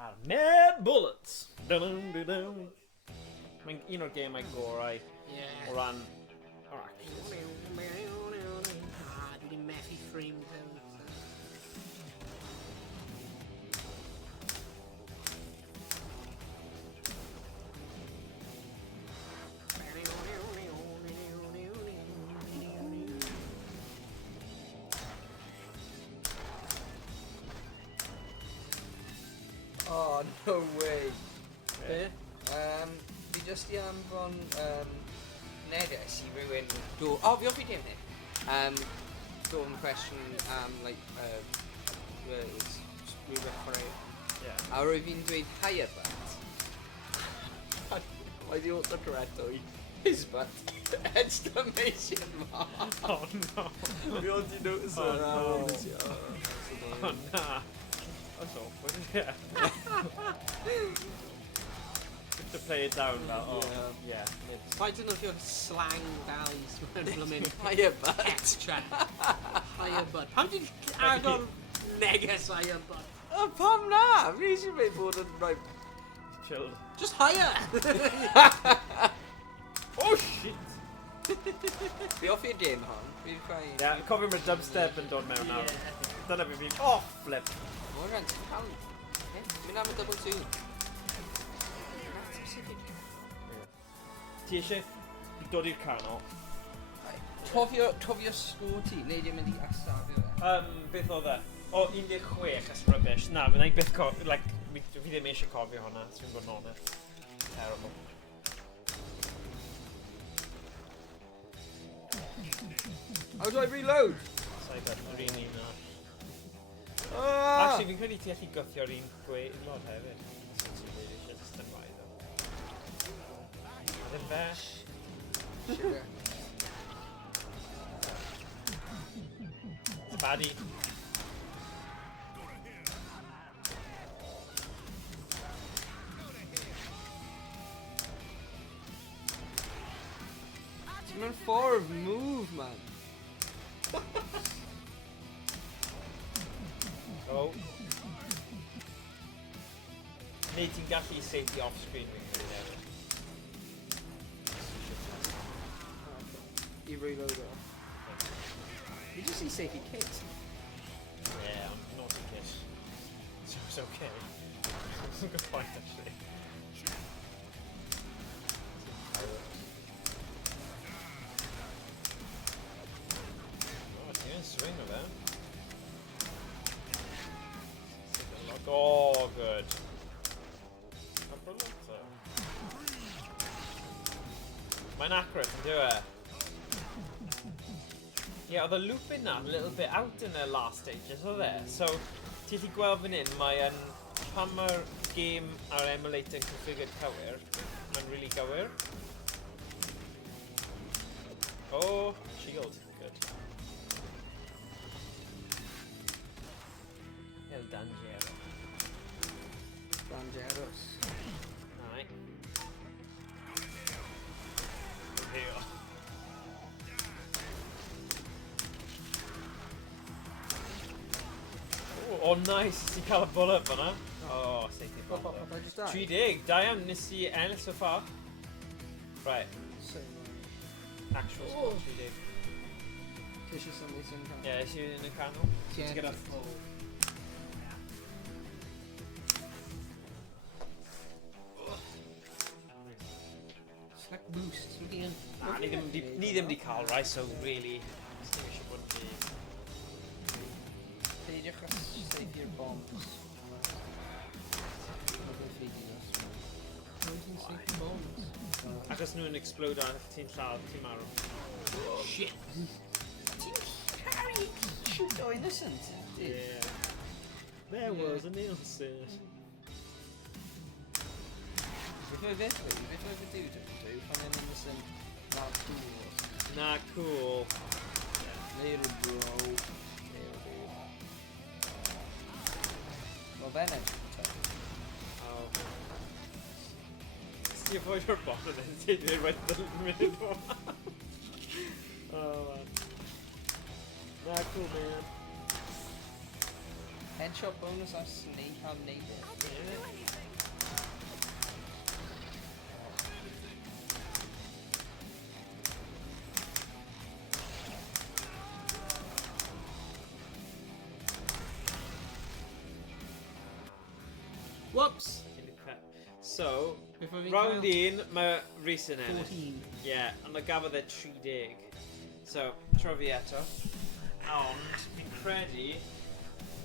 A'r Mad Bullets. Mae'n un o'r gemau gorau o ran Arcêd. Dwi wedi methu ffrim fewn. Oh, no way. Be? Fi jyst i anfon neges I rywun do... O, fi offi dim hyn. Gofyn cwestiwn am, like, words. YnChwarae. Yeah. A rwy fi'n dweud higher butt. Mae di autocorrecto I his butt. Exclamation mark. Oh no. Fi ond I notice Oh, it. no. Oh nah. That's awkward, yeah. Just to play it down now. Oh, yeah. It's... I don't know if you're slang valleys mewn blymyn Higher butt. extra. Higher butt. Pam ti'n agor neges higher butt? O, pam na? Fi eisiau meddwl bod yn rhoi... Chilled. Just higher! Oh shit! Fi offi'r dim hon. Fi'n creu... Yeah, cofio mae'r dubstep yn dod mewn nawr. Dyna fi fi... Oh, flip! O, rhan, ti'n cael... Mynd am y double two. Ti eisiau dod i'r canol? Tofio sgôr ti, neu dim mynd I asafio fe? Beth oedd e? O, 16 as rubbish. Na, fyddai byth cofio... Like, fi ddim eisiau cofio hwnna, os fi'n bod yn honest. Terrible. How do I reload? Sa'i beth yr un un na. Ah! Actually, fi'n credu ti allu gwthio'r un gweilod hefyd. Since ti'n really eisiau just ymlaen ddo. Ddim fe? Sugar. Baddy. Ti'n mynd ffordd move, man. Oh. Neu ti'n gallu safety off-screen fi'n credu hefyd. I reload o. You just see safety kit. Yeah, I'm not a kid. So it's okay. It's a good point, actually. Oh, it's going to swing with that. Oh, good. Mae'n accurate yn dyw e. Yeah, oedd y loop in that a little bit out in the last stages, oedd e? So, ti allu gweld fan hyn, mae'n pan mae'r game ar emulator yn configured cywir, mae'n really gywir. Oh, shield, good. El Dangero. Dangerous. Aye. Here. Oh, nice! Ti'n cael y bullet fyna. Oh, safety bomb. Have I just died? 30, da iawn, nes I ennill so far. Right, actual score, 30. Ti eisiau symud sy'n cael? Yeah, is you in the canol? Ti'n Get a full. It's like boost. Nah, ni ddim di cael, right, so really, distinguish wouldn't be... Peidiwch a save your bombs. Achos nhw'n explode a ti'n lladd, ti'n marw. Shit. Carry shoot o innocent. Yeah. There was an innocent. Beth oedd y dude yn dweud pan yn innocent na cool. Na, cool. Neu'r bro. Well then Oh. Ti avoid your bottom then, ti dweud right the minute one. Oh man. Na, cool man. headshot bonus ar snake am neud it. Whoops! So, Before we round go. 1, mae Rhys yn ennill. 14. Yeah, ond mae gafodd e 30. So, tro fi eto. Ond, fi'n credu,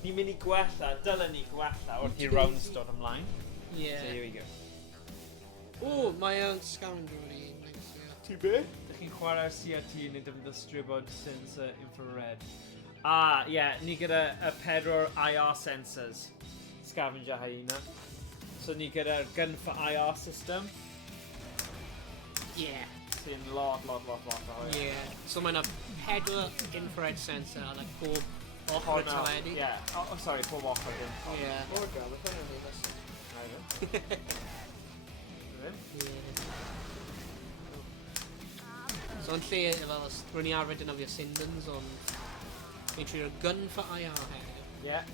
ni'n mynd i gwella, dylen ni gwella wrth i rounds dod ymlaen. Yeah. So, here we go. O, mae o'n scoundrel i negosio. Ti be? Dych chi'n chwarae CRT neu ymddistryfod sensor infrared. Yeah, ni gyda y 4 IR sensors. Scavenger hyena. So ni gyda'r gun for IR system. Yeah. Sy'n lot o hwyr. Yeah. So mae'n 4 infrared sensor ar like pob ochr y teledu. Yeah. Oh, sorry, pob ochr dim. Yeah. O'r grab, y ffyn o'n ei lesson. So yn lle, fel, rwy'n i arfer dynafio Sindons, ond fi'n trio'r gun for IR hefyd. Yeah.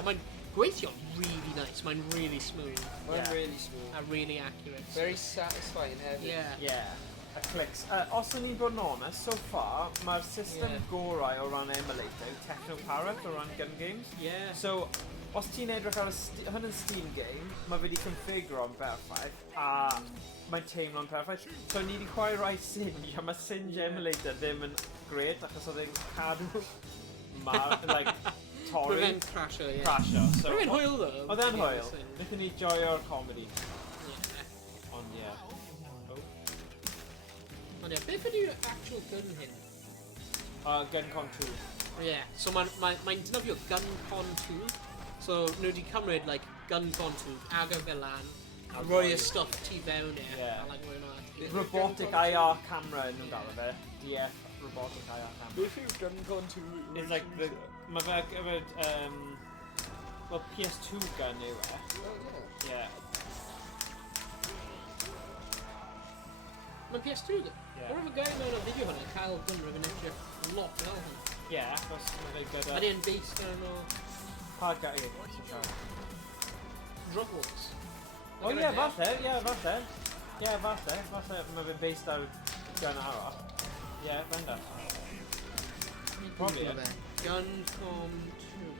Ond mae'n gweithio really nice, mae'n really smooth. Mae'n Yeah. really smooth. A really accurate. Very satisfying hefyd. Yeah. Yeah. Y clics. Os o'n i'n bod yn honest, so far, mae'r system Yeah. gorau o ran emulator yw Technoparrot o ran gun games. Yeah. So, os ti'n edrych ar hwn yn Steam game, mae fe wedi configuro'n perffaith, a mae'n teimlo'n perffaith. So, ni wedi chwarae rai Singe, a mae Singe emulator ddim yn gret, achos oedd e'n cadw like, torri. Prevent crasher, yeah. Crasho. So, Rwy'n hwyl though. oedd e'n Yeah, hwyl. so- Nethon ni joio'r comedy. Yeah. Ond, yeah. Ond ie, beth ydy'r actual gun hyn? GunCon 2. Yeah, so mae'n dynafio GunCon 2. So nhw wedi cymryd like GunCon 2, agor fel lan, a rhoi y stuff tu fewn e. Yeah. A like rhoi nhw at. Robotic IR camera yn nhw'n dal o fe. DF robotic IR camera. Beth yw'r gun-con to... It's like the... Mae fe gyfer... well, PS2 gun yw e. Oh, Yeah. Mae'n PS2 gun. Yeah. O'r efo gai mewn o fideo hwnna, Kyle Gunn rwy'n edrych lot fel hyn. Yeah, achos mae fe gyda... Ydy yn based gan o Pa gau yw? Sy'n siarad? Drugwalks. O ie, falle. Ie, falle. Ie, falle. Falle mae fe based ar gun arall. Ie, benda. Probably, ie. GunCon 2.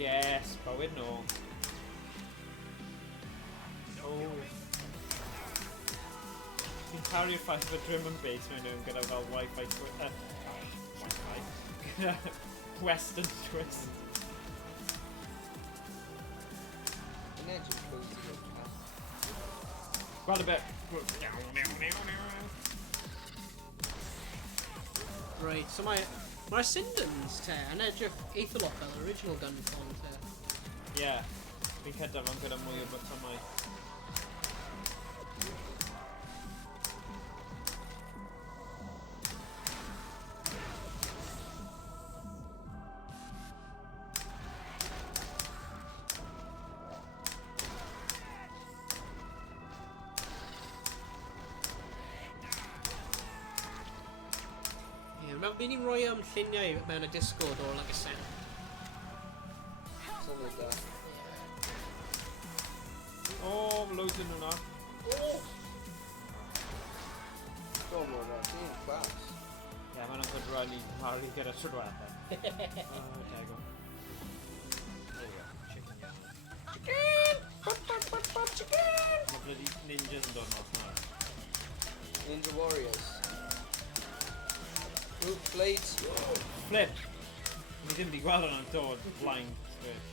Yes, bywyd nôl. Oh. Fi'n cario'r ffaith fod drum and bass mewn nhw'n gyda fel Wi-Fi Wi-Fi. Western twist. Yn edrych cozy o'r cat. Gweld y bit. Right, so mae'r Sindons te yn edrych eitha lot fel original GunCon te. Yeah. Fi'n cydaf am gyda mwy o botymau. Ie, fi'n ni'n rhoi lluniau mewn y Discord o'r like a set. Something like that. O, mae loads yn nhw'na. Go on, man. Ti'n class. Ie, mae'n good run i cymharu gyda trwydwetha. Oh, there you go. There you go. Chicken, yeah. Chicken! Mae bloody ninjas yn dod nos nawr. Ninja Warriors. Group blades. Flip! Ni ddim wedi gweld hwnna'n dod blind switch.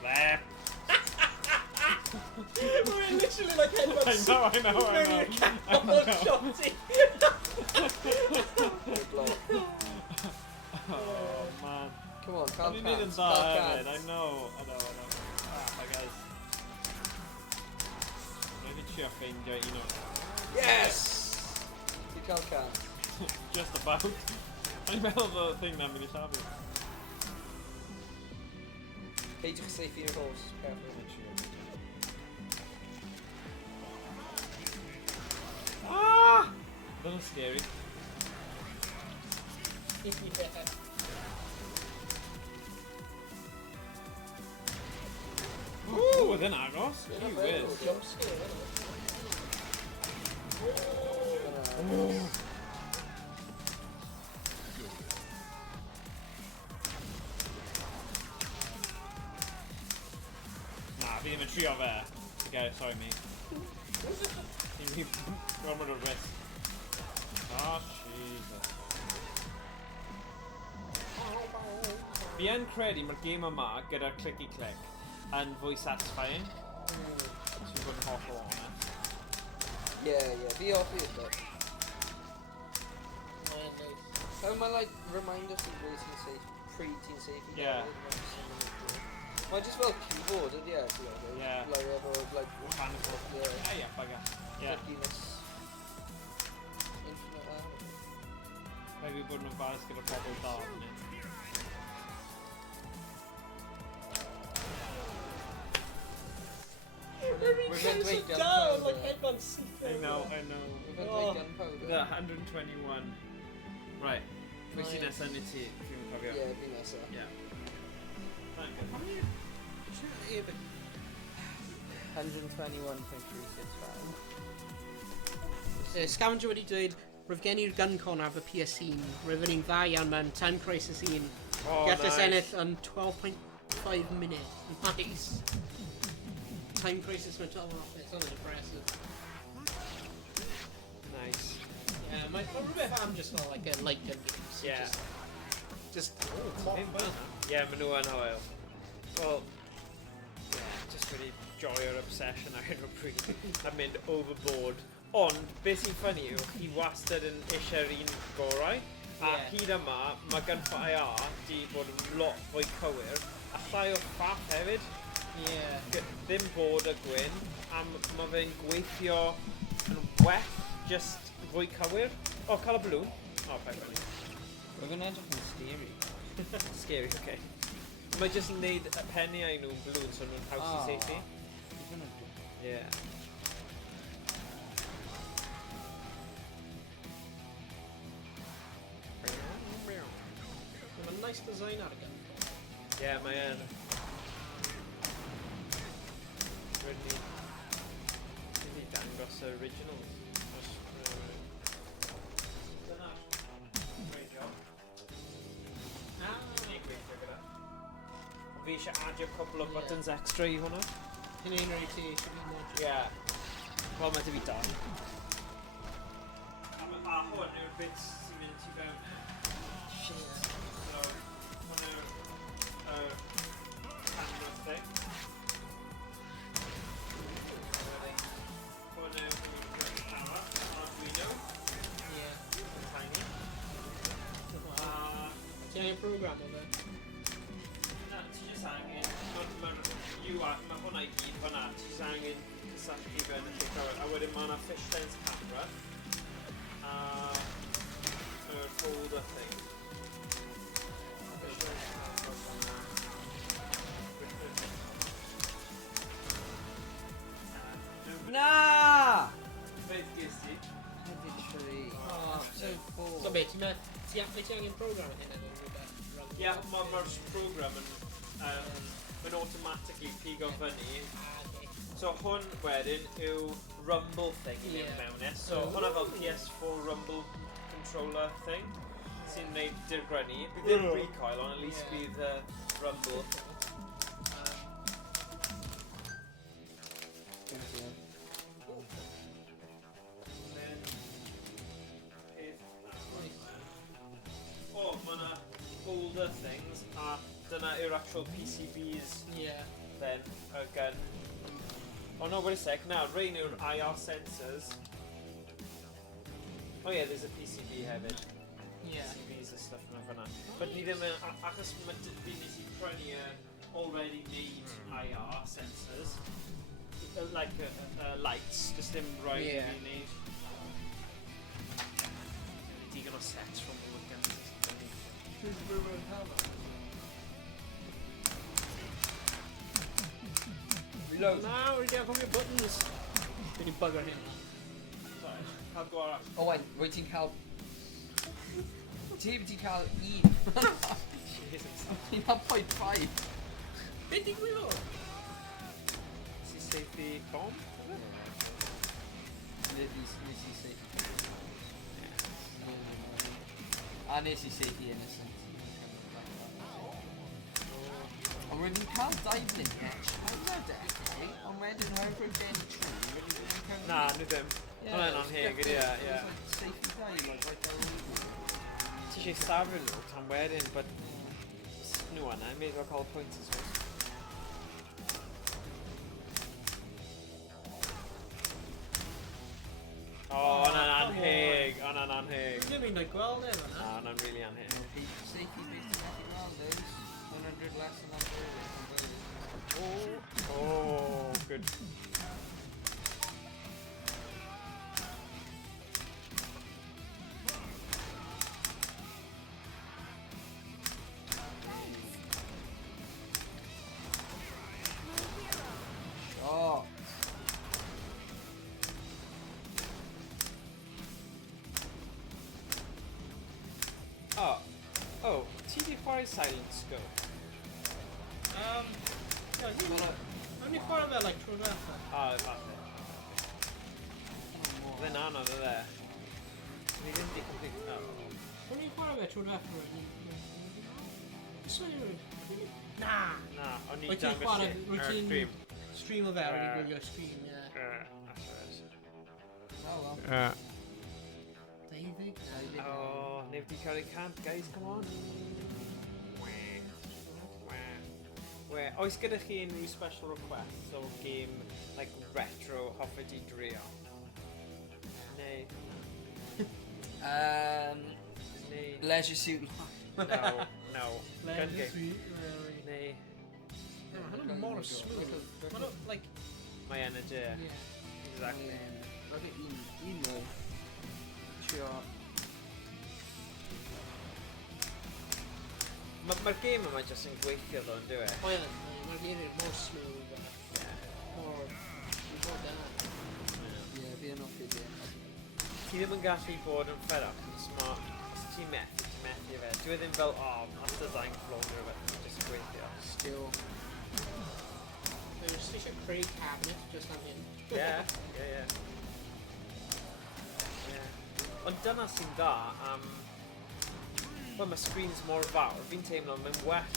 Flip! We're literally like headbutt. I know. Shotty. Good luck. Oh, man. Come on, calm O'n i'n neud yn cats. dda Calm hefyd, I cats. know. Ah, guys. Rhaid i trio ffeindio un o... Yes! Ti'n cael cats. Just about. O'n i'n meddwl bod y thing na'n mynd i llafu. Peidiwch safe in your holes. Careful. Ah! A little scary. Yeah. Ooh, oedd yn agos. Dyna Gee fe, whiz. jump scare, Ooh. trio fe. Okay, sorry mate. Ti'n gormod o risk. Oh, Jesus. Fi yn credu mae'r game yma gyda'r clicky-click yn fwy satisfying. Ti'n bod yn hollol honest. Yeah, fi off it though. Oh, my like remind us of racing safe, pre-teen safety. Yeah. Might just well keyboard, yeah. Yeah. Like Mechanical. Yeah, bugger. Yeah. Infinite. Maybe bod nhw'n faes gyda pobl da, ne? We're going to wait down like headbands. I know. We're going to wait gunpowder. The 121. Right. Pwy sy'n nesaf ni ti? Fi'n cofio. Yeah, fi nesa. Yeah. Thank you. 121.36 Scavenger wedi dweud, rwyf gen i'r gun con ar fy PS1, rwyf yn un dda iawn mewn Time Crisis 1. Oh, Gallus ennill yn 12.5 munud. Nice. Time Crisis mewn 12 minutes, it's unimpressive. Nice. Yeah, mae'n rhywbeth am just fel like a light gun games. Yeah. Just Yeah, maen nhw yn hoel. Well, yeah, just really joio'r obsession ar hyn o bryd. A mynd overboard. Ond, beth sy'n ffynnu yw, chi wastad yn eisiau'r un gorau. A hyd yma, mae YnChwarae di bod yn lot fwy cywir. A llai o ffaff hefyd. yeah. Ddim bod y gwyn. A mae fe'n gweithio yn well, just fwy cywir. O, cael y blwn. O, bai bai. We're going to edrych yn scary. Scary, okay. Mae jyst yn neud y penniau nhw'n blwn, so nhw'n haws i safety. Yeah. Mae'n nice design ar y gun. Yeah, mae yn. Rydyn ni dangos y originals. Dyna. Great job. Ni'n gweithio gyda. Fi eisiau adio cwbl o buttons extra i hwnna. Hyn ein rhaid ti eisiau fi mod. Yeah. Wel, mae dy fi dan. A hwn yw'r bits sy'n mynd i fewn. Shit. So, hwn yw'r camera thing. Hwn yw'r camera, Arduino, Yeah. yn tiny. Ti angen program o fe? Na, ti jyst angen, mae hwnna i gyd hwnna, ti jyst angen cysylltu fe yn y lle cywir. A wedyn mae yna fishtails camera, a yr folder thing. Fishtails camera hwnna. Na! Beth ges ti? Heavy Oh, so cool. So be, ti angen program o hynny? Ie, mae'r program yn automatically pigo fyny. So hwn wedyn yw rumble thing i mewn mewn e. So hwnna fel PS4 rumble controller thing sy'n neud dirgrynu. Bydd ddim recoil, ond at least bydd rumble. Oh, mae yna folder things a dyna yw'r actual PCBs Yeah. then y gun. Oh no, wait a sec, now, rain yw'r IR sensors. Oh yeah, there's a PCB hefyd. Yeah. PCBs and stuff yna fyna. But ni ddim yn, achos fi nes i prynu already made IR sensors. Like lights, just ddim rhaid i fi wneud. Digon o sets from all the guns. Reload. Now we get from your buttons. Did you bugger him? Sorry, cael gwara. Owain, rwy ti'n cael... Ti wedi cael un. Ti'n cael 0.5. Be digwyddodd? Is he safety bomb? Nes i safety. A nes i safety innocent. Ond wedyn cael 2 bliniau, siarad e, ond wedyn however again true, Na, nhw ddim. Hwna'n anheg, ie, ie. Safe i ddau, like, right there on Ti eisiau safio nhw tan wedyn, but nhw yna, I may as well call points as well. Oh, hwna'n anheg, hwna'n anheg. Dwi'n mynd o'i gweld e fan'na. Na, hwna'n really anheg. Safety based on that those 100 less than that. Oh, good. Oh. Oh, ti di chwarae Silent Scope? O'n i'n chwarae fe, like, trwy'r fatha. Falle. Fe'n anodd o dde. Ni ddim di complete... O'n i'n chwarae fe trwy'r fatha. Na! Na, o'n i Wyt ti'n chwarae, wyt ti'n stream. stream o fe, o'n i'n gwylio stream, ie. Oh well. David? Oh, neb di cael ei cant, guys, come on. Oes gyda chi unrhyw special requests o game, like, retro hoffet i drio? Neu... Neu... Leisure Suit. No. Gun game. Neu... Hwnnw mor smooth. Mae'n like... Mae energy. Yeah. Exactly. Roedd un mwy. Trio. Mae'r game yma jyst yn gweithio ddo, yn dyw e? O ie, mae'r geiriau mor smooth. Mor da. Ie, fi yn offi di. Ti ddim yn gallu bod yn fed up, os ti'n methu fe. Dwi ddim fel, mas design flaw neu rhywbeth, ti'n jyst yn gweithio. Still. There's eisiau creu cabinet, just am hyn. Ie. Ond dyna sy'n dda wel, mae screens mor fawr, fi'n teimlo mae'n well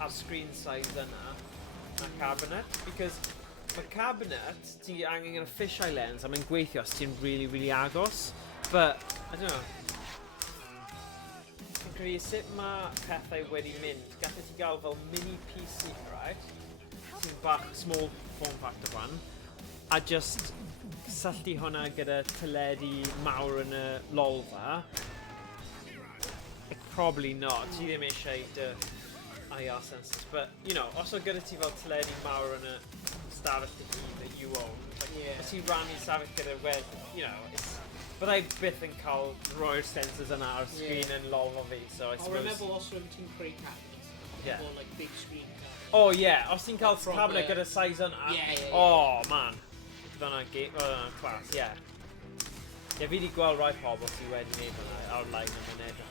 ar screen size yna na cabinet, because mae cabinet, ti angen yn fisheye lens a mae'n gweithio os ti'n really, really agos, but, I don't know, ti'n credu sut mae pethau wedi mynd, gallai ti gael fel mini PC, right? Ti'n bach small form factor one, a just cysylltu hwnna gyda teledu mawr yn y lolfa. Probably not. Ti ddim eisiau dy IR sensors, but you know, os o gyda ti fel teledu mawr yn y stafell dy hun that you own, like, os ti'n rannu stafell gyda wed, you know, byddai byth yn cael roi'r sensors yna ar sgrin yn lolfa fi, so I suppose... remember also ti'n creu cabinets, like big screen cabinets. Oh yeah, os ti'n cael cabinet gyda size yna, oh man, dyna'n class, yeah. Ie, fi di gweld rai pobl sydd wedi gwneud hwnna ar-line yn edrych.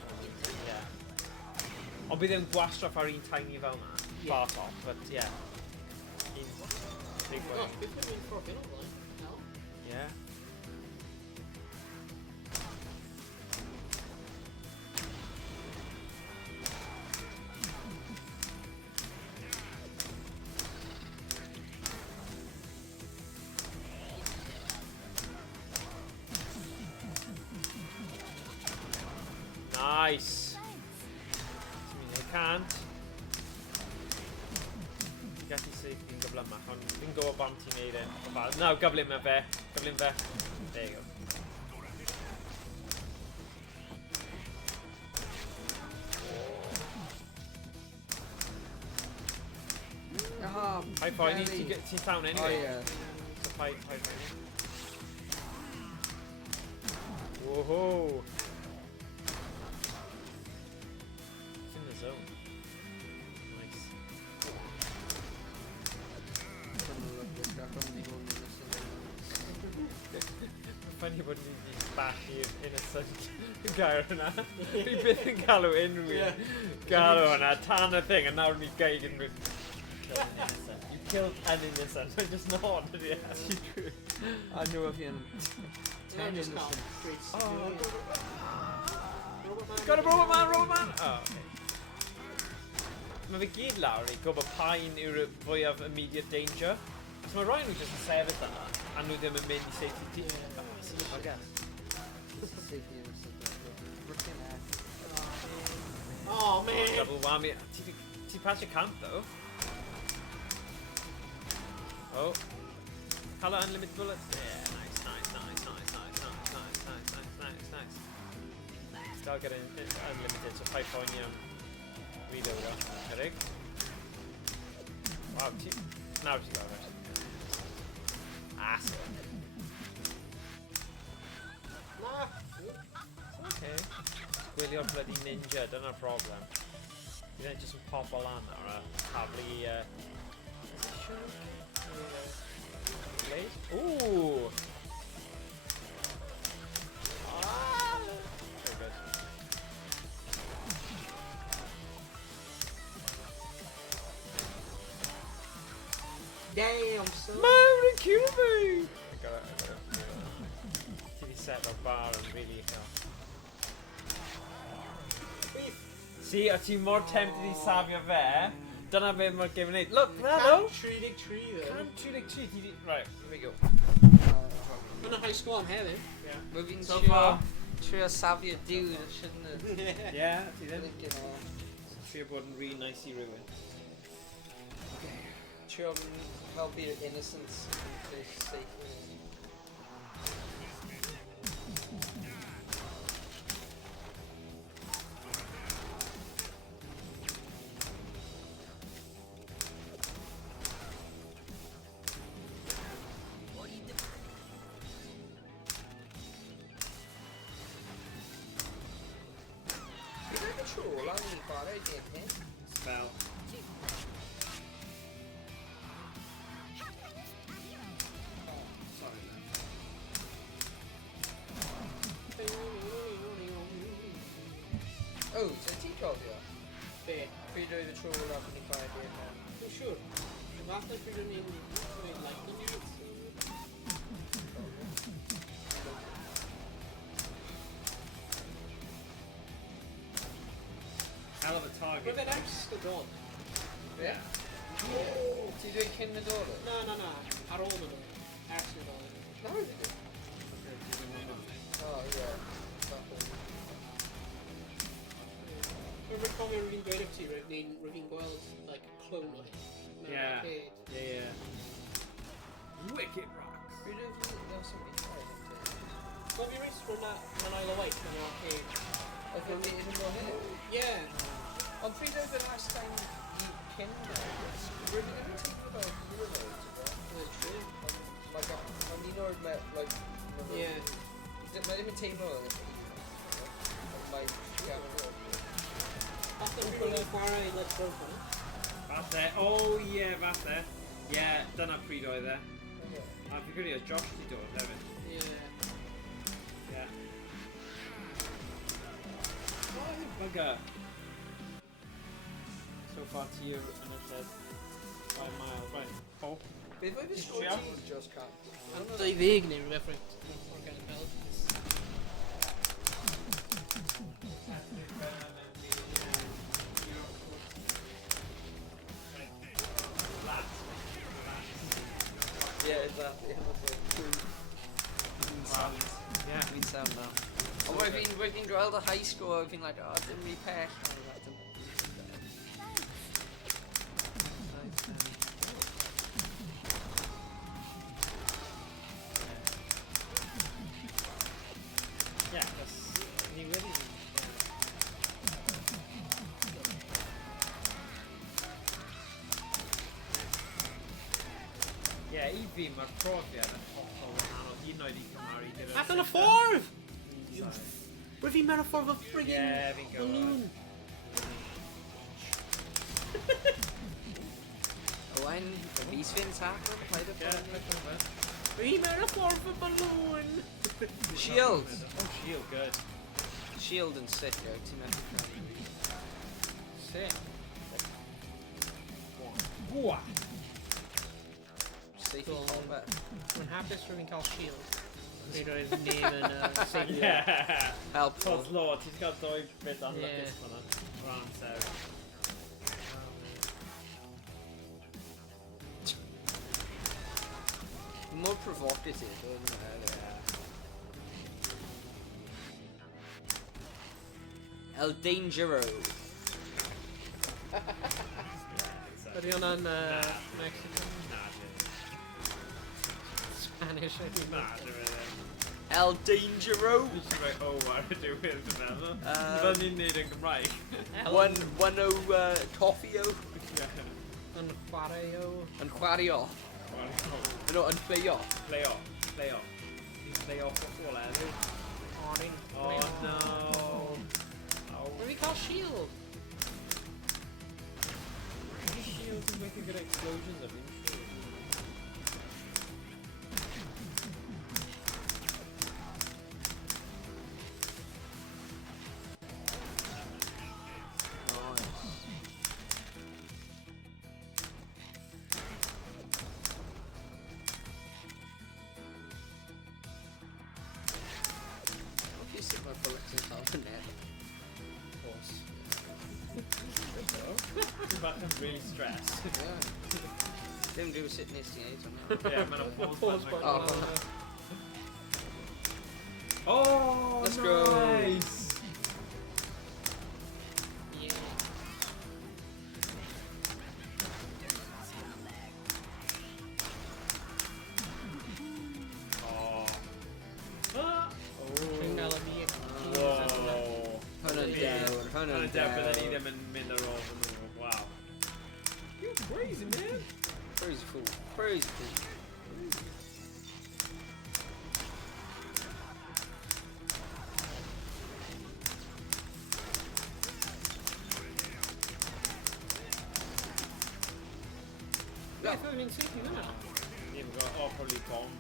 Ond bydd e'n gwastraff ar un tiny fel yna, far top, but yeah. Big way. Yeah. Nice. Can't. Gallu sydd fi'n gyflymach, ond fi'n gwybod bam ti'n neud yn. No, gyflym fe. There you go. High five, ti'n llawn anyway. Oh yeah. So five. Whoa. Zone. Nice. Funny bod ni wedi bach i'r innocent gair hwnna. Fi byth yn galw unrhyw galw hwnna, tan y thing, and nawr ni gaig yn rhywun. You killed an innocent. I'm just not, ydy e? I know of him. 10 innocent. Got a robot man! Oh, okay. fe gyd lawr i gwybod pa'n yw'r fwyaf immediate danger. So mae rhaid nhw jyst yn sefyll yna, a nhw ddim yn mynd i safety di. Sy'n nhw'n bagas. Oh, man! Double whammy. Ti pasio camp, though. Oh. Colour unlimited bullets. Yeah, nice. Still getting unlimited, so 5 pound reload. Cymraeg. Wow, now she's got it. Asshole. Nah. Okay. Gwylio'r bloody ninja, dyna'r problem. You don't just pop o lan nawr a tablu Ooh! Ah! Very good. Damn, son! Mae'r kill me! I got it. Ti di set o'r bar yn really uchel. See, o ti mor tempted i safio fe, dyna be mae'r game yn neud. Look, na no! 3-3 though. 3-3, ti di... Right, here we go. Mae'n high score am hefyd. Yeah. Mae fi'n So far. trio safio dude, shouldn't it? Yeah, ti ddim. Blinking hell. Trio bod yn really nice i rhywun. Trio help your innocence and fish safely. Spell. Oh, so ti cofio? Be? Pryd oedd y tro olaf yn ei ffaid i'r man? Dwi'n siŵr. Falle pryd o'n i'n dweud Lightgun unit. Hell of a target. Roedd e'n extra dod. Ie? Ti dweud cyn y dod? Na. Ar ôl y dod. Extra dod. Na, wedi dweud. Oh, ie. Mae'n recofio rwy'n gweud efo ti, rwy'n gweld, like, clone o hyn. Yeah. Wicked rocks. Pryd oedd fi noson fi ffaid yn ti? Wel, fi reis rwy'n ail o waith yn arcade. Oedd yn mynd yn mor hyn? Yeah. Ond pryd oedd y last time i cyn yna? Rwy'n ddim yn teimlo fel hwylo, ti'n gwybod? That's true. Ond un o'r, like... Yeah. Mae ddim yn teimlo fel hyn. Ond mae'n gafel. Falle rwy'n YnChwarae Let's Go fan. Falle. Oh yeah, falle. Yeah, dyna pryd oedd e. A fi'n credu oedd Josh di dod hefyd. Yeah. Yeah. Oh, bugger. So far to you, and it said 5 miles. Right. Oh. Beth oedd y sgwr ti? Just can't. Am 20 neu rhywbeth rhaid. O'r gan y fel. Yeah, exactly. Wow. Yeah. Fi'n sound now. Ond roedd fi'n gweld y high score, fi'n like, oh, dim rhy pell. Yeah, that's ni wedi. Yeah, I fi mae'r profiad yn hollol wahanol. Hyd yn oed i cymaru gyda'r... Allan y ffordd! Roedd fi'n mewn y ffordd o friggin' Yeah, fi'n gwybod. balloon. Owain, y fys fi'n tackle, paid o Yeah, ffordd. Roedd fi'n mewn y ffordd o balloon. Shield! Oh, shield, good. Shield yn sick, yo, ti'n meddwl craffu. Sick. Gwa! Safety Cool. combat. Rwy'n hapus rwy'n cael shield. Nid roedd neb yn safety. Yeah! Helpful. Todd Lord, he's got 2 bit unlucky Yeah. for that. Round 7. mor provocative yn El Dangero. Ydy hwnna'n Mexican? Na, dwi. Spanish, I think. Na, dwi. El Dangero. Dwi'n siŵr rhoi O ar y diwedd yn meddwl. Fel ni'n neud yn Gymraeg. One o Toffio. Yn chwarae o. Yn chwarae. No, yn playo. Playo. He's play off off all edrych. Oh no. What do we call shield? Shields and making good explosions, I mean. I'm really stressed. Ddim rhyw sut nes ti neud hwnna. Yeah, mae'n pause button. Oh, Oh, let's nice. go. Yeah. Oh. Ah. Dwi'n gael y mi. Whoa. Hwnna'n dewr, hwnna'n But then he dewr. ddim yn mynd ar ôl nhw. Wow. You're crazy, man. Crazy fool, crazy fool. Beth oedd ni'n syth i hwnna? Yeah, we've got probably bomb.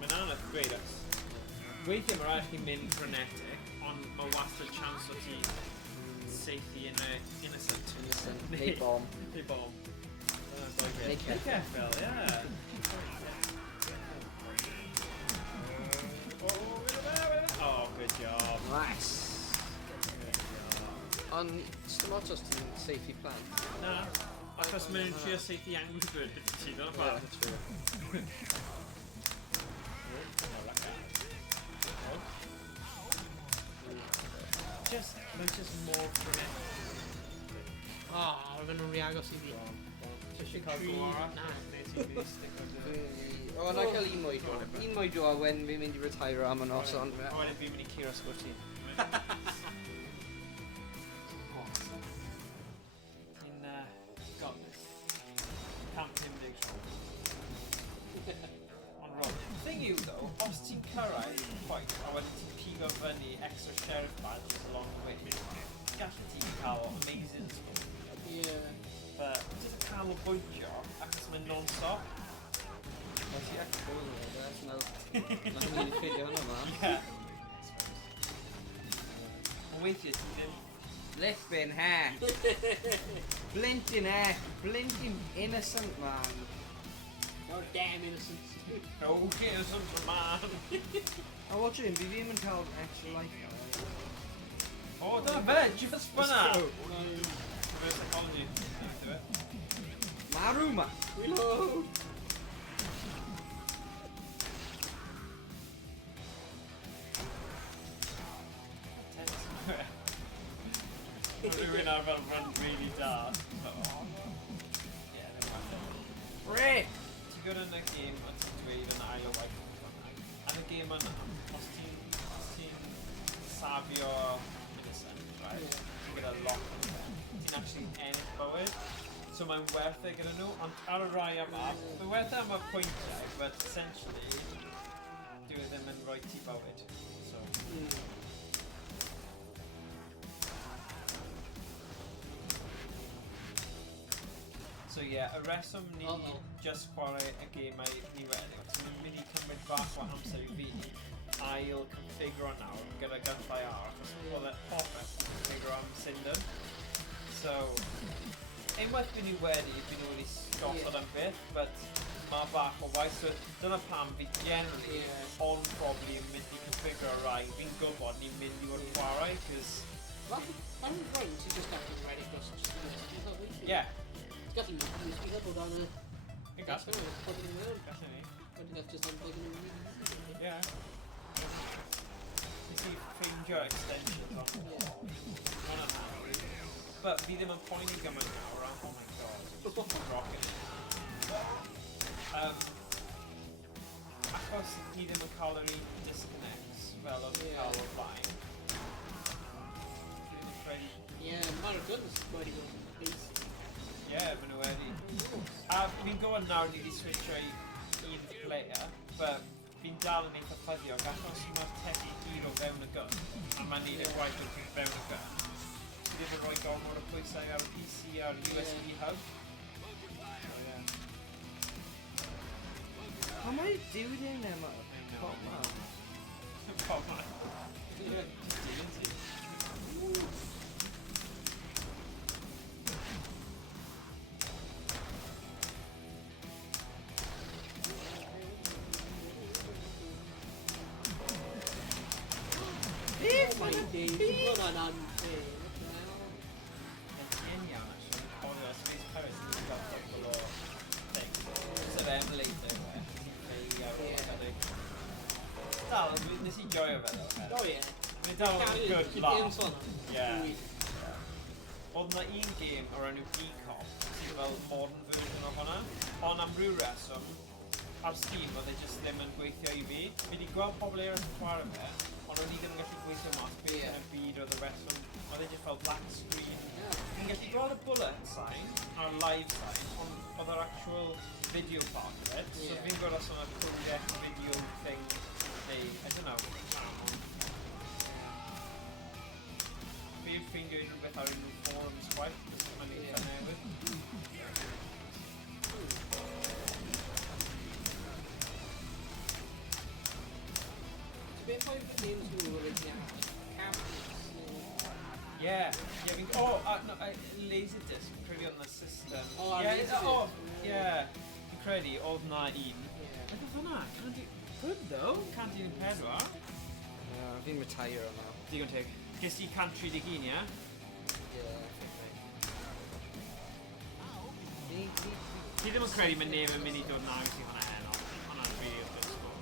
Mae'n anodd gweud os. Weithiau mae'n rhaid chi mynd frenetic, ond mae wastad chance o ti seithi yn innocent. Neu bomb. Neu bomb. Neu Ceffel, yeah. Oh, good job. Nice. Ond, dim ots os ti'n seithi plan. Na, achos maen nhw'n trio seithi Angry Bird beth ti, dyna Yeah, pa. that's true. Mae'n just more frenetic. Oedden nhw'n rhi agos i fi. Just cael gwara. Na. Neu ti'n mynd i stick o dy... O, na cael un mwy do. Un mwy do a wen fi'n mynd i retire am y noson. Owain, fi'n mynd i curo sgwrti. Ti'n got this. Camp him big. On roll. Thing yw though, os ti'n cyrraedd point a wedyn ti'n pigo fyny extra sheriff badges along the way, gallu ti cael amazing score. Yeah. But jyst cael o bwyntio achos mae'n non-stop. Os i ac bwyd o beth, na'n mynd i ffidio hwnna man. Yeah. Ond weithiau ti ddim. Flippin' heck. Blintin' heck. Blintin' innocent man. No damn innocent. Okay, there's something man. A watch him, fi ddim yn cael extra life now. Oh, dyna fe, ti'n fes fyna? Reverse psychology. Marw ma. Reload! Rhywun ar fel run really dark. Yeah, Frick! ti'n gwybod yn y gêm ond ti'n dweud yn ail o waith yn y gêm yn os ti'n safio innocent, right? Ti'n gyda lot o ti'n actually ennill bywyd so mae'n werth e gyda nhw ond ar y rai yma mae'n werth e am y pwyntiau but essentially dwi ddim yn rhoi ti bywyd so So yeah, y reswm ni just chwarae y gemau ni wedi, ti'n mynd i cymryd bach o amser i fi ail configuro nawr gyda gynllai ar, achos oedd e popeth configuro am Syndon. So, unwaith fi ni wedi gosod am beth, but mae bach o waith, so dyna pam fi generally on probably yn mynd i configuro rai, fi'n gwybod ni'n mynd i fod yn chwarae, cos... Mae'n rhaid sy'n just gael yn ready for such Yeah. Gallu ni, bod o'n y... Gallen ni. Funny enough, just unplugging the Wii. Yeah. You see, ffeindio extensions on But fi ddim yn poeni gymaint nawr, oh my god. Rocket. Achos ni ddim yn cael yr un disconnects fel oedd yn cael o'r blaen. Fi ddim yn credu... Yeah, mae'r guns wedi bod yn basic. Yeah, maen nhw wedi. A fi'n gwybod nawr ni wedi switcho i un player, but fi'n dal yn eitha ffyddiog achos mae'r tech i gyd o fewn y gun, a mae'n neud y gwaith o fewn y gun. Fi ddim yn rhoi gormod o pwysau ar PC a'r USB hub. How am I doing them? Pop man. Pop man. Oh my days, hwnna'n unfair. Yn iawn, actually. Cofio, Space Pirates yn got couple o things. Sef emulator, Dal, nes i joio fe ddo. Oh yeah. Mae'n dal yn good laugh. Yeah. Yeah. Oedd na un game o'r enw Decom, sydd fel modern version o hwnna, ond am ryw reswm, ar Steam oedd e just ddim yn gweithio i fi. Fi wedi gweld pobl eraill yn chwarae fe, ond o'n i ddim yn gallu gweithio mas beth yn y byd oedd y reswm. Oedd e just fel black screen. Fi'n gallu gweld y bullet sign a'r live sign, ond oedd yr actual video part of it. So fi'n gweld os yna codec video thing, neu, I don't know. Fi'n ffeindio unrhyw beth ar unrhyw forums gwaith, cos mae'n eitha newydd. Beth oedd y games nhw original? Yeah, fi'n... Oh, no, Laserdisc, credu on the system. Oh, yeah, fi'n credu, oedd na un. Ydw fyna, good though, 114. Fi'n retire o now. Digon teg. Ges i 131, yeah? Yeah, I think Ti ddim yn credu mae neb yn mynd i dod nawr i hwnna heno. Hwnna'n rili o good score.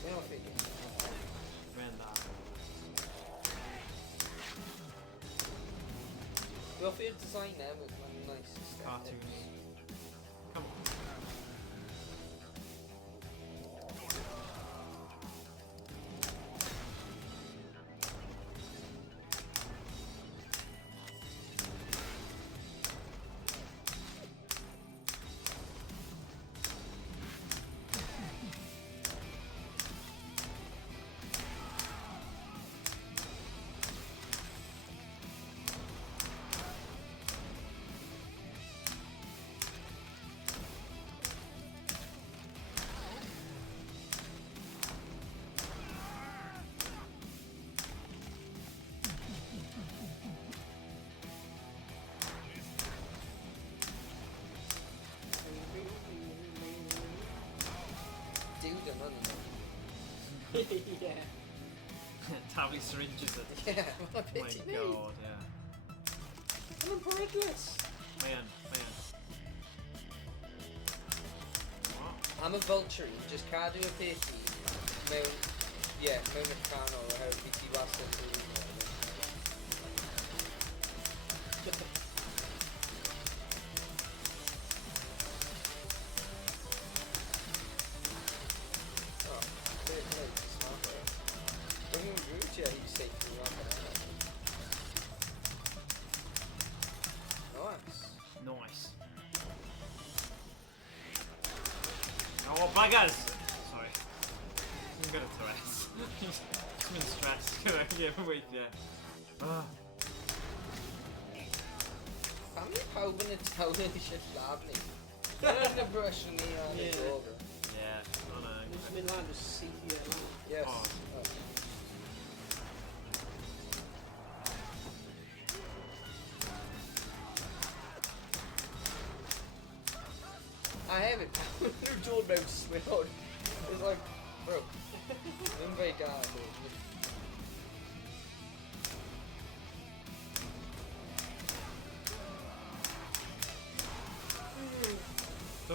Mae'n off it. Mae'n dda. Dwi'n off i'r design now, mae'n nice. Cartoons. Come on. Dude, another one. Yeah. Taflu syringes at Yeah, what a Oh my pity. god, yeah. I'm breadless. Man. What? I'm a vulture, just cadw y peth i mewn, mewn y canol oherwydd fi ti wastad yn rhywun. Oh, bit late, smart. Don't even root yet, he's safely around. Nice. Nice. Oh, buggers! Sorry. I'm good at Tourette's. I'm in stress. Wait, yeah. Pam ni pawb yn y tawn yn eisiau llab ni? Dyna'n y brush yn ni ar y Yeah. droga. Yeah, I know. Just mynd lan, just seithio lan. Yes. Oh. A hefyd, nhw'n dod mewn sword. It's like, bro, ddim fe gael.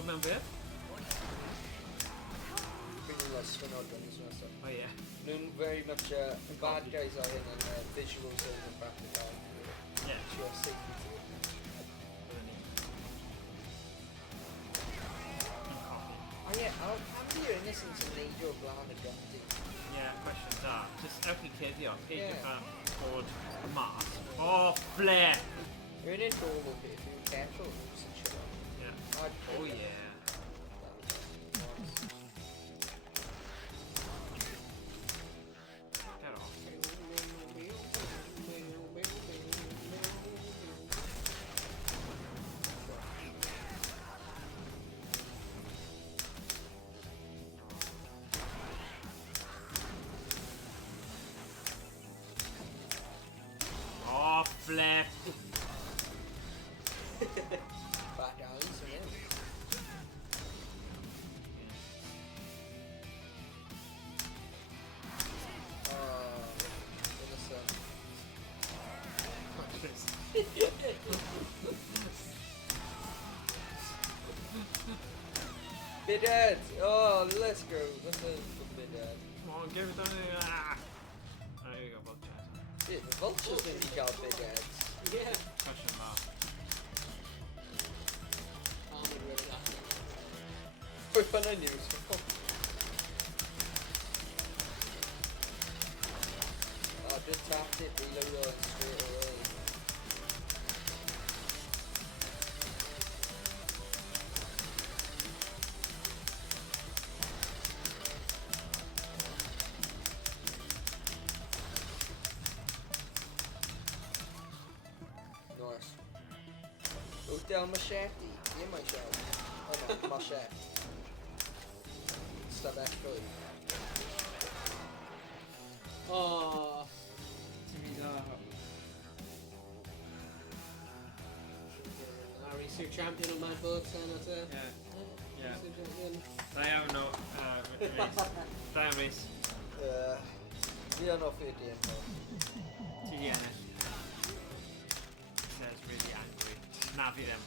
Gweld mewn beth? Really like swynodons and stuff. Oh yeah. Nhw'n very much the bad guys are in and visuals are in practical. Yeah. Sure, safety to it. Oh yeah, am fi innocent yn neud o'r blaen y gymdi? Yeah, cwestiwn da. Just ewch chi cuddio. Peidiwch Yeah. â bod y mas. Oh, flip! Rwy'n yn dol o beth, yw'n petrol nhw'n sy'n siarad. Yeah. Oh yeah. Get off. Oh, flip! Bad alleys yn hyn. Innocent. Bidhead! Oh, let's go. Let's go for Bidhead. Come on, give it to me. Ah. There you go, vultures. Shit, the vultures didn't got Bidheads. Yeah. Question mark. Armored really that. Pwy pan yn useful. Oh, just tapped it, reload it straight away. Nice. Oh, down machete. Yeah, my shot. Oh no, machete. Stab actually. Oh. Rhys yw champion o Mad Bullets then, that's it. Yeah. Yeah. Rhys yw champion. Da iawn no. Rhys. Da iawn Rhys. Fi yn offi y dyn hwn. Ti di ennill. Says really angry. Na fi ddim.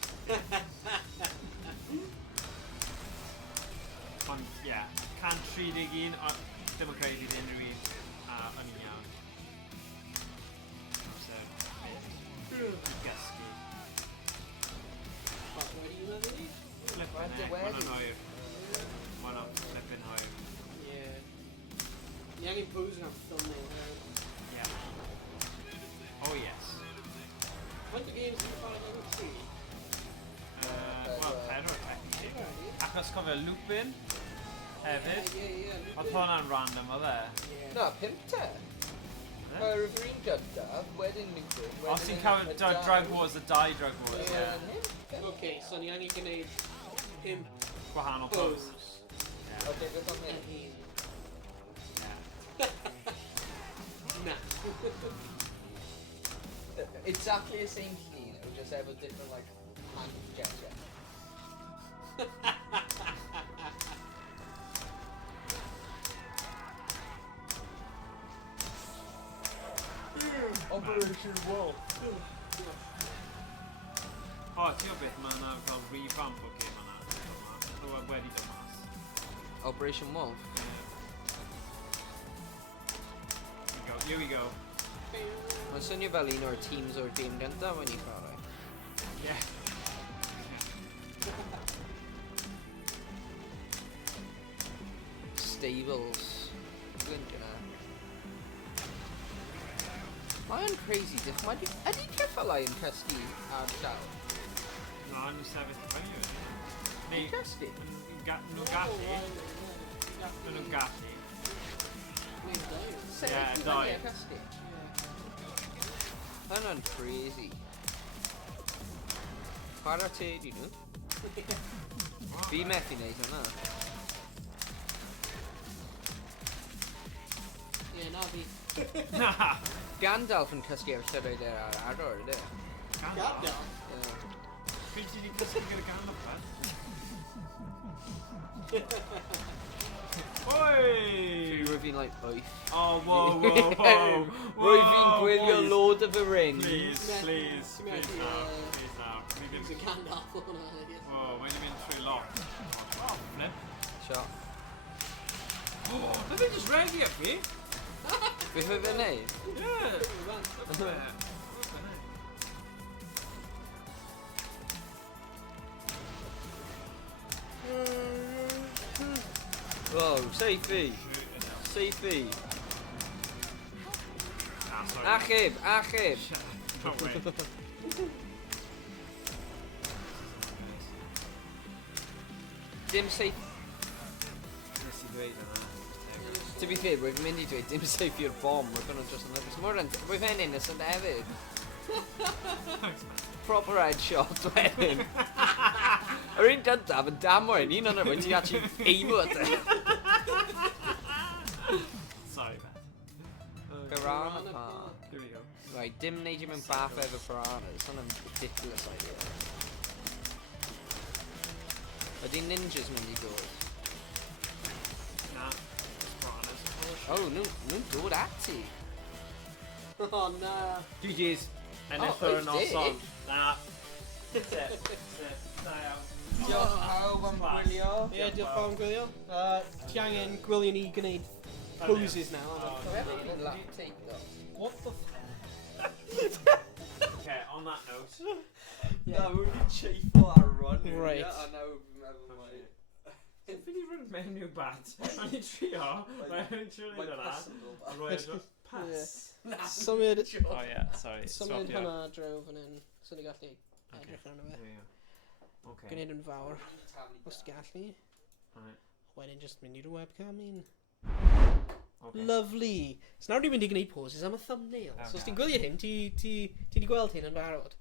Ond, ie. 131, ond dim yn credu fydd unrhyw un yn un iawn. So, mynd i gysgu. What, ready you ready? Flip Wedd ne, dy mae'n wedi? hwyr. Mae'n flippin' hwyr. Yeah. Ni angen pose am thumbnail. Yeah. Oh yes. Faint o games yn y ffordd o'r tri? Wel, pedwar technically. Achos cofio Lupin hefyd. Yeah. Oedd hwnna'n random oedd e. Na, 5 te. Mae'r rhywun gyntaf, wedyn ni'n gwyd. Os ti'n cael Drug Wars, y 2 Drug Wars, ie. Okay, so ni angen gwneud 5 Gwahanol pose. pose. O, David o'n hyn. Na. Exactly the same scene, it would just have a different, like, hand gesture. Operation Wolf. O, ti o beth, mae yna fel revamp o game yna. Oedd wedi dod mas. Operation Wolf? Here we go. Mae'n swnio fel un o'r teams o'r game gyntaf when you chwarae. Yeah. Stables. Flint yna. Mae'n crazy diffyg. Ydy ceffylau yn cysgu ar llaw? Na, nhw'n sefyll i fyny wedi. Yn cysgu? Nhw'n gallu. Nhw'n gallu. Sefyll i dau. fyny a cysgu? Hynna'n crazy. Chwarae teg i nhw. Fi methu wneud hwnna. Yeah, na fi. Na! Gandalf yn cysgu ar llyfrau ar agor, ydy? Gandalf? Pryd ti wedi cysgu gyda Gandalf, Oi! rwy'n fi'n like, oif. Oh, whoa, whoa, whoa. Rwy'n fi'n gwylio boys. Lord of the Rings. Please, Cymraeg- please, Cymraeg, please now, please now. It's a Gandalf or hwnna. Whoa, when you been through lot? Oh, flip. Shot. Oh, let me just regi up here. Beth fe fe'n neud? Yeah. Look at that. Whoa, safety. Safety. Ah, sorry. Achub, achub. Don't wait. Dim safe. To be fair, we've mynd I dweud dim safe i'r bom, we're gonna just another more than we've been innocent hefyd. Thanks, man. Proper headshot wedyn. Yr un gyntaf yn damwain, un o'n rhaid ti'n actually aimo at it. Sorry, man. Piranha Park. Here we go. Right, dim neud i mewn bath efo piranhas, that's an ridiculous idea. Ydy ninjas mynd I dod? Nah. Piranhas. Oh, nhw'n dod at ti. Oh, na. GG's. And Oh, if they're it's not dead. on. Nah. Sit. Die out. Diolch pawb am gwylio. Ie, diolch pawb am gwylio. Ti angen gwylio ni gwneud poses now. What the Okay, on that note. Na, we're going to chafe ar run. Right. A nawr fi'n meddwl mai... Fi di rhywun mewn i'w bat. O'n i trio. Mae'n trio neud hwnna. Rwy'n dod pass. Symud... Oh yeah, sorry. Symud hwnna draw fan hyn. So ni gallu edrych arno fe. Okay. Gwneud yn fawr. Os ti gallu. Alright. Wedyn just mynd i'r webcam un. Okay. Lovely. So nawr ni'n mynd I gwneud poses am y thumbnail. So os ti'n gwylio hyn, ti di gweld hyn yn barod.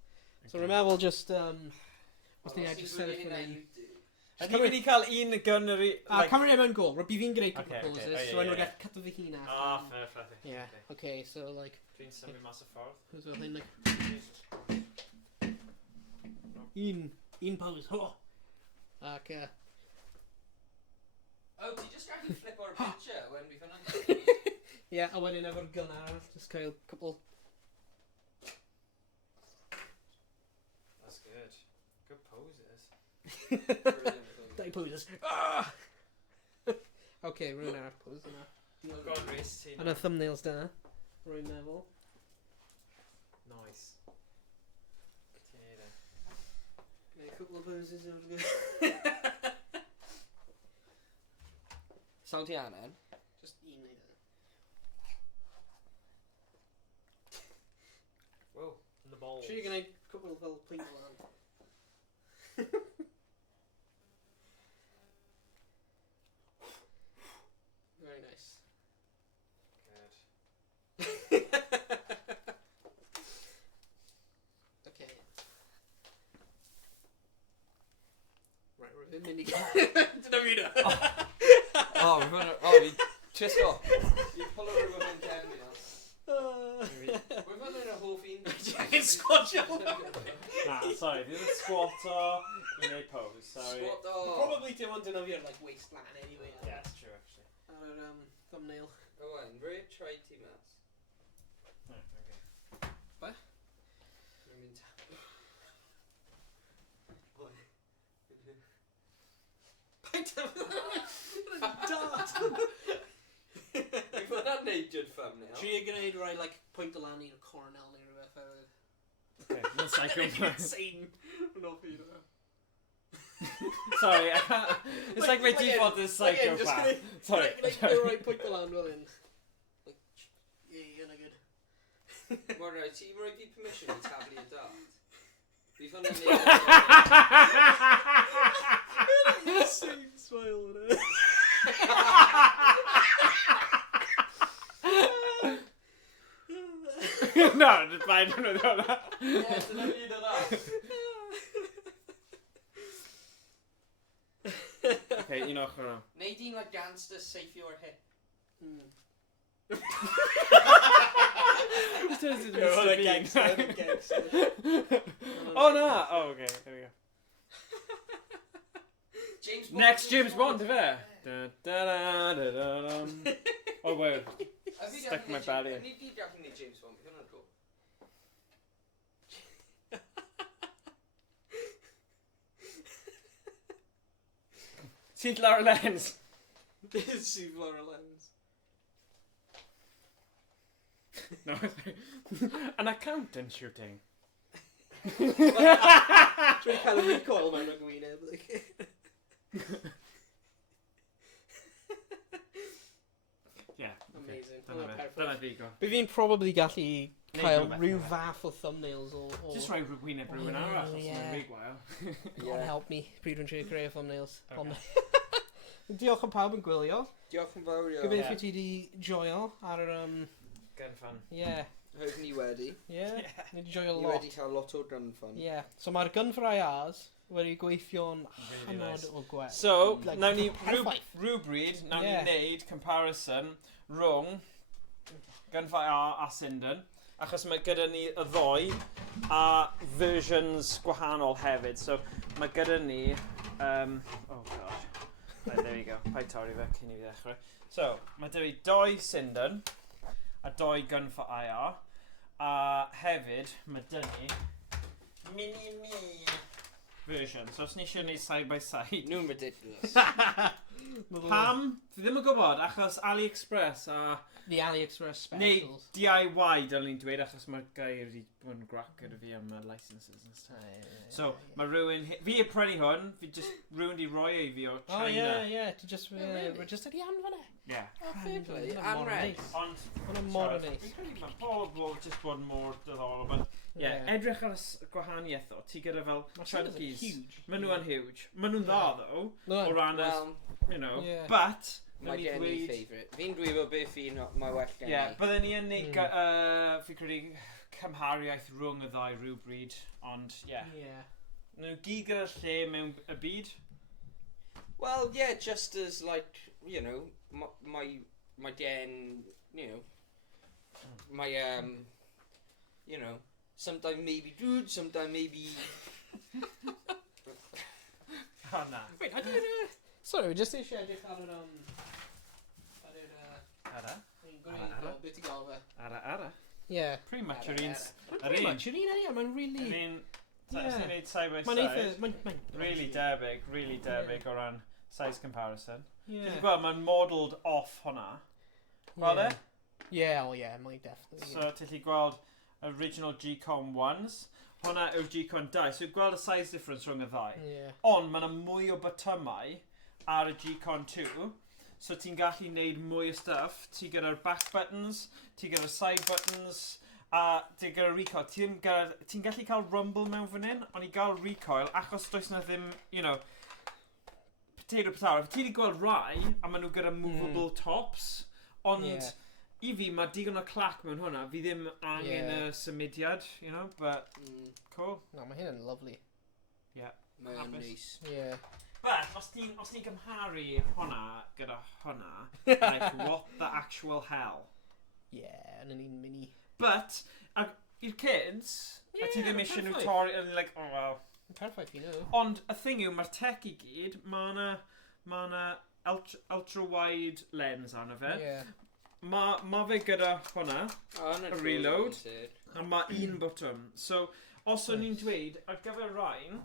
So rwy'n meddwl just... os ni'n edrych sefyll fan hyn. Ydy wedi cael un gunnery... Camera mewn gol. Bydd fi'n gwneud couple Okay, poses. okay. Oh, yeah, So wedyn yeah, rwy'n gallu cut fy hun Ah, allan. fair. Yeah, okay, so like... Dwi'n symud mas y ffordd. Who's well like... Un pose, ho! Ac, Oh, ti just gallu flip o'r picture when we find yeah, a wedyn efo'r gun arall, just cael couple... That's good. Good poses. Dau poses. Ah! Okay, rwy'n arall pose yna. Go on, Rhys. Yna thumbnails da. Rwy'n meddwl. Nice. A couple of poses over the... Sawl ti anen? Just un neud e. Whoa, in the balls. Siwr i gwneud couple fel pwynt o lan. Very nice. Good. Okay. Right, we're in mini. Dyna fi na. Oh, we just off. You pull over with one down now. We're not in a whole fiend. Jacket squatch. Nah, sorry. If you're a squatter, you may pose. Sorry. Squat off. Probably dim ond yn ofio'r like waistline anyway. Yeah, it's true actually. Ar thumbnail. Owain, rwy'n try ti mas. Okay. Ba? Rwy'n mynd ta. Paint am dart. We've got that natured thumbnail. Tri gwneud rai like pwynt o lan i'r cornel neu rhywbeth hefyd. Okay. That's psycho. Insane. Yn offi na. Sorry, I can't. It's like my default is psychopath. Sorry. Gwneud rai pwynt o lan fel hyn. Like, yeah, yna good. Well, right, ti roi fi permission I tablu y dart. We've got that Insane smile on it. No, just fine. No. Yeah, dyna fi dy dart. Okay, un ochr yna. Neud un like gangster safe your hip. Oh no! Oh, okay, there we go. James Bond. Next James Bond, ife? Da, da, da, da, da, dum. Oh, well. A fi Stuck diolch my yn belly. Ni di diolch yn James Bond, beth hwnna'n tro? Sy'n lawr y lens. See Laura Lens. No, an accountant shooting. Dwi'n cael y recoil mewn o gwyneb. Yeah. Amazing. Dyna fe. Perfect. Dyna fi go. Bydd fi'n probably gallu Neud cael rhywbeth, rhyw ie. fath o thumbnails o... Just rhoi wyneb rhywun Oh, arall, os yeah. yna'n rhy gwael. God help me. Pryd dwi'n trio creu thumbnails. Okay. Diolch yn pawb yn gwylio. Diolch yn fawr iawn. Gobeithio ti di joio ar yr... Gun fun. Yeah. Hwb ni wedi. Yeah. Ni di joio Ni lot. wedi cael lot o gun fun. Yeah. So mae'r gun for IRs wedi gweithio'n Really hynod nice. o gwell. So, Like, nawn ni perffaith. rhywbryd, nawn ni Yeah. wneud comparison rhwng Gunfire a Sinden, achos mae gyda ni y ddoi a versions gwahanol hefyd. So, mae gyda ni... oh god. Right, there we go. Paid torri fe cyn i fi ddechrau. So, mae gyda ni doi Sinden a doi Gunfire IR. A hefyd, mae gyda ni mini-me version. So, os ni eisiau gwneud side by side. Nhw'n ridiculous. Pam? Fi ddim yn gwybod, achos AliExpress a... The AliExpress Neu specials. DIY, dylwn ni'n dweud, achos mae'r gair wedi bod yn grac gyda fi am y licenses and stuff. So, mae rhywun... Fi y prynu hwn, fi just rhywun di roi ei fi o China. Oh yeah, yeah. Ti just... really? We're just at the end fan e. Yeah. Oh, fair play. Hwnna'n mor Anrheg. neis. Ond... Hwnna'n mor neis. Fi'n credu mae pobl just bod yn mor diddorol, but... Yeah, edrych ar y gwahaniaeth o, ti gyda fel Ma'r sellers yn chunkies. huge. Maen nhw yn huge. Maen nhw'n dda, though, o ran y... Wel, You know, Yeah. but... mae Nawn ni gen i ddweud- favourite. Fi'n dweud o beth fi'n mae well gen Yeah, i. bydden ni yn neud, Mm. fi credu, cymhariaeth rhwng y ddau rhywbryd, ond, yeah. Yeah. Nhw gyd gyda'r lle mewn y byd. Well, yeah, just as like, you know, my den, you know, my you know, sometimes maybe good, sometimes maybe. O na. Wait, I did... Sorry, we just eisiau edrych ar yr... Ar yr... Ara. Ara. Beth i gael fe? Ara. Yeah. Pretty much Ara, yr un... ara. Pretty much, yr un area, mae'n really... Yr un... Yeah. Sy'n neud side by Mae'n eitha... side. Mae'n... Really debyg o ran size comparison. Yeah. Ti'n gweld, mae'n modelled off hwnna. Gweld e? Yeah, oh yeah, mae'n definitely. So, ti'n gallu gweld original G-Con 1s. Hwnna yw'r G-Con 2. So, gweld y size difference rhwng y ddau. Yeah. Ond mae yna mwy o botymau ar y G-Con 2. So ti'n gallu neud mwy o stuff. Ti gyda'r back buttons, ti gyda'r side buttons, a ti gyda'r recoil. Ti'n gallu cael rumble mewn fan hyn, ond i gael recoil, achos does na ddim, you know, potato. Ti wedi gweld rai, a maen nhw gyda movable tops, ond Yeah. i fi mae digon o clac mewn hwnna. Fi ddim angen Yeah. y symudiad, you know, but cool. No, mae hyn yn lovely. Mae'n Hapus. neis. Yeah. But, os ti'n gymharu hwnna gyda hwnna, like, what the actual hell? Yeah, yn un mini. But, i'r kids, a ti ddim Yeah, eisiau nhw perffaith. torri, and like, oh well. Perffaith i nhw. Ond, y thing yw, mae'r tech i gyd, mae na ultra-wide lens arno fe. Yeah. Ma fe gyda hwnna, A reload. a mae un botwm. So, os o'n ni'n dweud, ar gyfer rhain,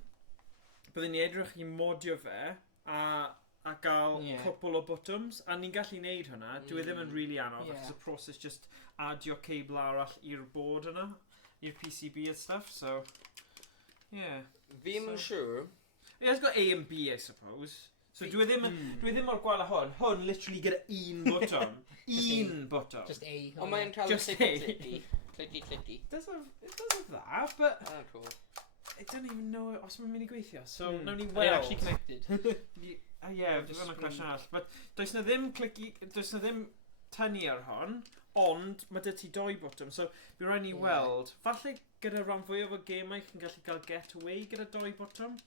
byddwn ni edrych i modio fe, a gael Yeah. cwpl o botwms, a ni'n gallu neud hwnna. Dwi ddim yn really anodd, Yeah. achos y proses just adio cable arall i'r board yna, i'r PCB and stuff, so, yeah. Fi ddim yn siŵr. It has got A and B, I suppose. So dwi ddim o'r gwael â hwn. Hwn literally gyda un botwm. Un botwm. Just A. Ond mae'n cael Just clicky. Clicky. It does have that, but Ah, cool. I don't even know os mae'n mynd i gweithio. So, nawn ni Are they weld. actually connected? Yeah, Just dyna'n cwestiwn screen. arall. But does na ddim tynnu ar hon, ond mae dy ti doi botwm. So, fi rhaid ni Yeah. weld. Falle gyda rhan fwyaf o gemau chi'n gallu cael get away gyda doi botwm.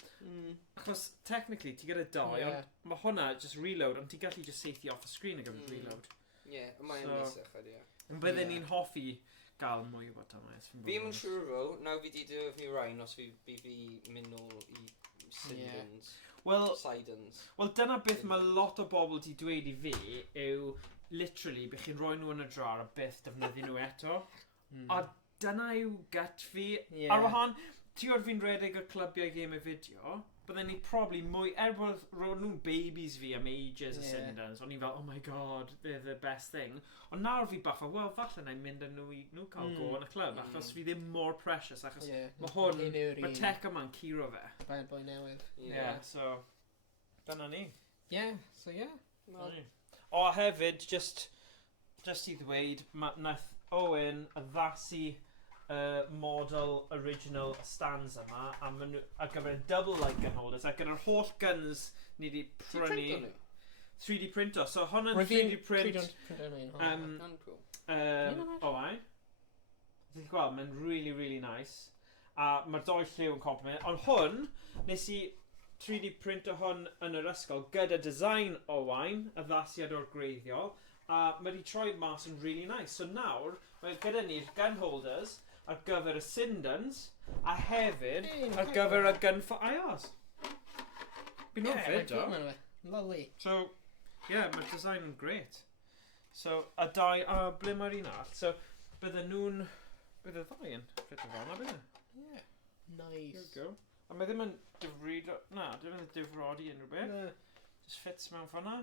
Achos, technically, ti gyda doi, Yeah. ond mae hwnna just reload, ond ti gallu just seithi off the screen a gyfer reload. Ie, mae'n So- neis eich ie. Ond bydden Yeah. ni'n hoffi gael mwy o botwmau. Fi ddim yn siŵr fo, naw fi di dyfu rhain os fi mynd nôl i Sindens. Wel, Sidens. Wel, dyna beth mae lot o bobl wedi dweud i fi yw literally, bych chi'n rhoi nhw yn y drar a byth defnyddio nhw eto. A dyna yw gut fi. Ar wahan, ti o'r fi'n redeg y clybiau game y fideo, byddwn ni probably mwy, bod roed nhw'n babies fi am ages y Sindans, o'n i fel, oh my god, they're the best thing. Ond nawr fi buffer, wel, falle na'n mynd â nhw i nhw cael go yn y clwb, achos fi ddim more precious, achos mae hwn, mae tech yma'n curo fe. Bad boy newydd. So, dyna ni. So yeah. O, hefyd, just i ddweud, nath Owain addasu model original stands yma ar gyfer double Lightgun holders a gyda'r holl guns ni wedi prynu 3D printer, so hwn yn 3D print Owain. Ti'n gweld, mae'n really nice a mae'r doi lliw yn compliment, ond hwn nes i 3D printer hwn yn yr ysgol gyda design Owain, addasiad o'r greiddiol, a mae wedi troi mas yn really nice, so nawr mae gyda ni'r gun holders ar gyfer y Sindans a hefyd ar gyfer y gun for IRs. Bydd nhw'n fyd o. Lovely. So, mae'r design yn great. So, a ble mae'r un all? So, bydde nhw'n... Bydd y ddau yn ffit o fan, a bydde? Nice. There we go. A mae ddim yn difrido... Na, ddim yn difrodi unrhyw beth. Just fits mewn ffynna.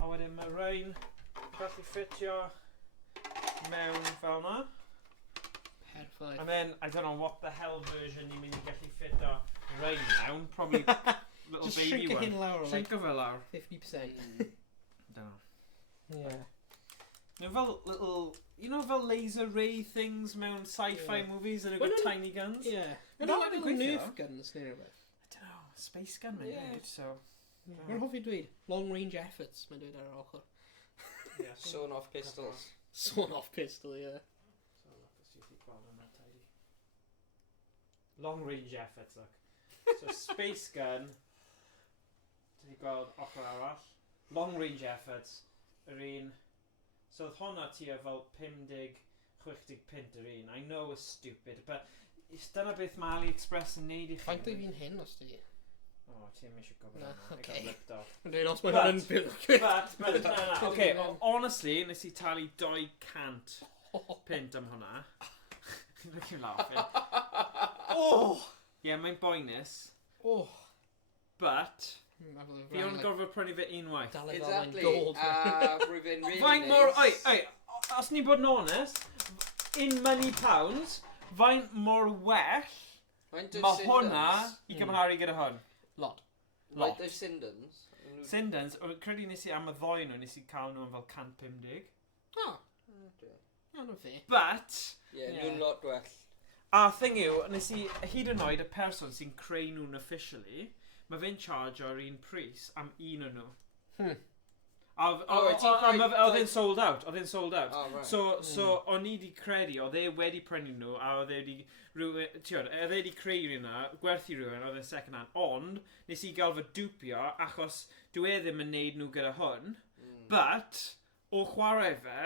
A wedyn mae rhain gallu ffitio mewn fel na. Perfect. And then, I don't know what the hell version ni'n mynd I gallu ffit o rain mewn. Probably little just baby one. Just shrink it in lawr. Shrink o fe lawr. 50%. Don't know. Yeah. You know, fel little... You know, fel laser ray things mewn sci-fi movies that have got tiny guns? Yeah. Well, Like little Nerf guns neu rhywbeth. I don't know. Space gun, maybe. So... Mae'n hoffi dweud? Long range efforts, mae'n dweud ar yr ochr. Sawn off pistols. Sawn off pistol, So, look, let's see if you gweld hwnna tidy. Long range efforts, look. So, space gun. Did you gweld ochr arall? Long range efforts. Yr un... So, oedd hwnna tua fel 50-60 pint yr un. I know it's stupid, but... Dyna beth mae AliExpress yn neud I chi. Faint oedd fi'n hyn os di? Oh, ti'n eisiau gofyn No, hwnna. okay. I got ripped off. Dwi'n os mae hwn yn bil. But, okay, honestly, nes I talu 200 pint am hwnna. Look you laughing. Oh! Yeah, mae'n boenus. Oh! But, fi o'n gorfod prynu fe unwaith. Exactly. Gold. Rwy'n really Faint mor... Os ni'n bod yn honest, in money pounds, faint mor well mae hwnna I gymharu gyda hwn. Lot. Like those Sindans. Sindans, credu nes I am y ddoi nhw, nes I cael nhw yn fel 150. Oh. Okay. Not fair. But... nhw'n lot gwell. A thing yw, nes I hyd yn oed y person sy'n creu nhw'n officially, mae fe'n charge o'r un pris am un o nhw. Oedd e'n sold out. Oedd e'n sold out. So, o'n I di credu, oedd e wedi prynu nhw, a oedd e wedi creu rhywun gwerthu rhywun, oedd e'n second hand. Ond, nes I gael fy dwpio, achos dwi e ddim yn neud nhw gyda hwn. But, o chwarae fe,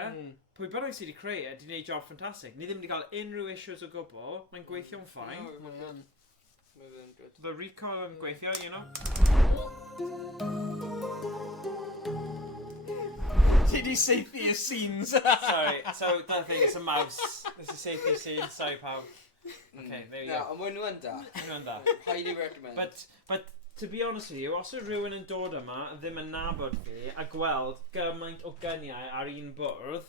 pwy bynnag sydd wedi creu e, di wneud job ffantastig. Ni ddim wedi cael unrhyw issues o gwbl, mae'n gweithio'n ffain. Mae'n good. The recoil yn gweithio, you know. Did he say the scenes? Sorry, so that thing is a mouse. This is safety scene, sorry pal. Okay, there you go. No, mae'n nhw'n da. Mae'n da. Highly recommend. But to be honest with you, os yw rhywun yn dod yma ddim yn nabod fi a gweld gymaint o gyniau ar un bwrdd,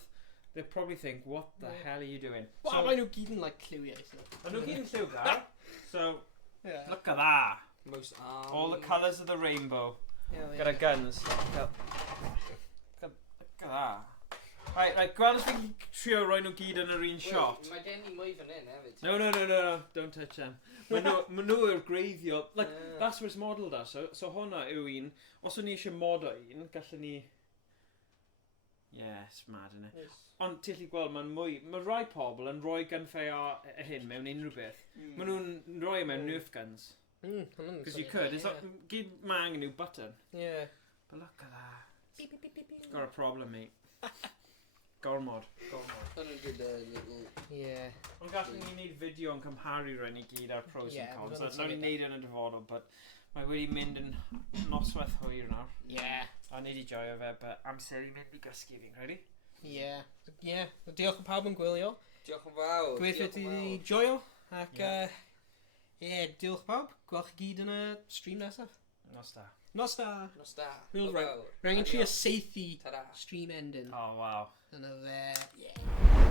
they'll probably think, what the hell are you doing? Well, so, nhw gyd yn like cliwiau. Mae nhw gyd yn lliwgar. So, look at that. Most all the colours of the rainbow. Gyda guns. Look at that. Right, gweld os fi'n trio roi nhw gyd yn yr un shot. Mae gen I mwy fan hyn hefyd. No, don't touch them. Mae nhw yw'r greiddiol. Like, that's where it's modelled as. So hwnna yw un. Os o'n i eisiau mod o un, gallwn ni... Yeah, it's mad, isn't it? Ond ti'n gallu gweld, mae'n mwy... Mae rai pobl yn rhoi gunfei o hyn mewn unrhyw beth. Mae nhw'n rhoi mewn Nerf guns. Because you could. It's like, gyd mae angen yw button. Yeah. But look at that. Beep, beep, beep, beep, beep. Got a problem, mate. Gormod. Hwnnw'n good little... Yeah. Ond gallwn ni wneud fideo yn cymharu rhaid I gyd ar pros and cons. Nawn ni wneud yn y dyfodol, but Mae wedi mynd yn noswaith hwyr nawr. Ie. A ni wedi joio fe, but amser i mynd i gysgu fi'n credu. Ie. Ie. Diolch yn pawb yn gwylio. Diolch yn fawr. Gobeithio ti wedi joio. Ac ie, diolch pawb. Gwelwch chi gyd yn y stream nesaf. Nos da. Nos da. Nos da. Rwy'n Hwyl fawr. rhaid yn trio seithi Ta-ra. stream ending. Oh, wow. Dyna fe. Ie.